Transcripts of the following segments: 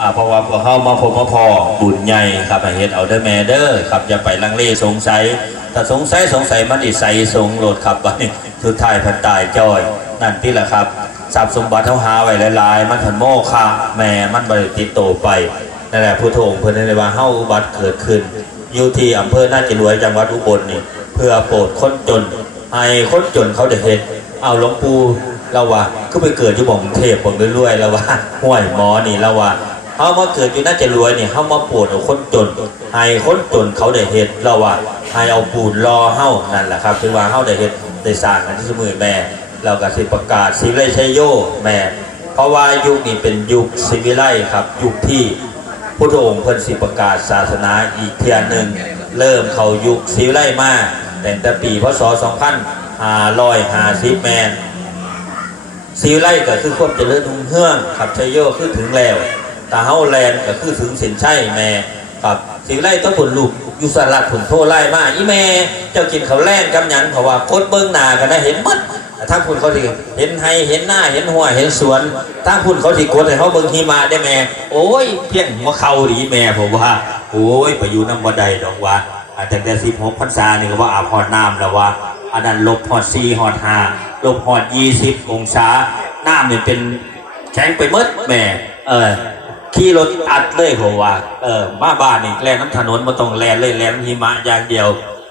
อ่าเพราะว่าพวกเขามาพบมาพอบุญใหญ่ครับให้เฮ็ดเอาเดอร์แมเดอร์ครับอย่าไปลังเลสงสัยถ้าสงสัยสงสัยมันอิใส่สงโหลดครับวันนี้สุดท้ายพันตายจอย นั่นที่แหละครับทรัพย์สมบัติเฮาหาไว้หลายๆ มันผันโม่ค่าแม่มันบริติดโตไปนั่นแหละพุทงเพิ่อนได้ว่าเฮ้าอุบัติเกิดขึ้นอยู่ที่อำเภอน่าจะรวยจังหวัดอุบลนี่เพื่อโปรดคนจนให้คนจนเขาได้เห็นเอาหลวงปู่เราว่าก็ไปเกิดอยู่บ่องเทพบ่องรวยๆแล้วว่าห้วยหมอนี่แล้วว่า เฮามาเกิดอยู่น่าจะรวยเนี่ยเฮามาปรดเอาคนจนให้คนจนเขาได้เห็นเราว่าให้เอาปูนรอเฮานั่นแหละครับคือว่าเฮาได้เห็นได้สร้างกันที่สมือแม่ เราก็สิประกาศสิวิไลชัยโยแม่ เพราะว่ายุคนี้เป็นยุคสิวิไลครับ ยุคที่พุทธองค์เพิ่นสิประกาศศาสนาอีกเทียหนึ่งเริ่มเขายุคศิวิไลมาแต่แต่ปีพศ2550แมนศิวิไลก็คือควบเจริญรุ่งเฮืองครับชัยโยคือถึงแล้ว ตาเฮาแลนด์ก็คือถึงเสินชัยแม่ครับศิวิไล่ต้องผลลูกอยุสลัดผลโทไล่มาอีแม่เจ้ากินเขาแล่นกำยันเพราะว่าโคตรเบิ้งหน้ากันได้เห็นมัดทางพุ่นเขาที่เห็นให้เห็นหน้าเห็นหัวเห็นสวนทางพุ่นเขาที่กดให้เขาเบิ่งหิมะได้แม่โอ้ยเพียงหัวเข่าดีแม่ผมว่า โอ้ยไปอยู่น้ำบ่ได้ดอกว่าอ่าตั้งแต่สิบหกพรรษานี่ก็ว่าอาบหอดน้ำแล้วว่าอันนั้นลบหอดสี่หอดห้าลบหอดยี่สิบองศาน้ำเนี่ยเป็นแข็งไปมดแม่ เออ ขี่รถอัดเลยผมว่า เออมาบ้านนี่แลนน้ำถนนมาต้องแลนเลยแลนหิมะอย่างเดียว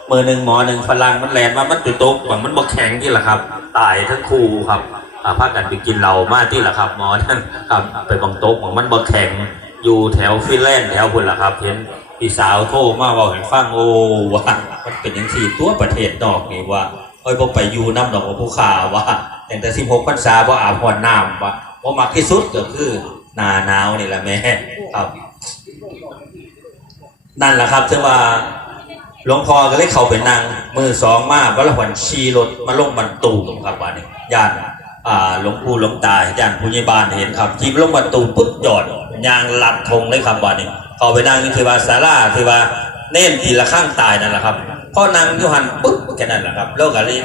มือหนึ่งหมอหนึ่งฝรั่งมันแลนว่ามันตุตกบางมันบ่แข็งที่ละครับ ตายทั้งคู่ครับอ่าพากันไปกินเหล้ามาที่ละครับหมอนั่นครับไปบังโต๊ะบางมันบ่แข็งอยู่แถวฟินแลนด์แถวพุ่นละครับ เห็นพี่สาวโทรมาบอกให้ฟังโอ้ว่ามันเป็นอย่างสี่ตัวประเทศนอกนี่ว่าเอ้ยบ่ไปอยู่น้ำดอกของผู้ข่าวว่าแต่แต่สิบหกพรรษาบ่าอาบหอนน้ำว่าบ่มักที่สุดก็คือ นาหนาวนี่แหละแม่ครับนั่นแหละครับถึงว่าหลวงพ่อก็เลยเข้าไปนั่งมือสองมาวัละวันชีรถมาลงบรรตูมครับวันนี้ญาติอ่าหลวงปู่หลวงตาญาติผู้ใหญ่บ้านเห็นครับจีบลงบรรตูมปุ๊บจอดยางหลัดธงเลยครับวันนี้เข้าไปนั่งที่เทวาศาลาเทวาเน่นทีละข้างตายนั่นแหละครับพ่อนางอยุหันปุ๊บแค่นั้นแหละครับแล้วก็เลย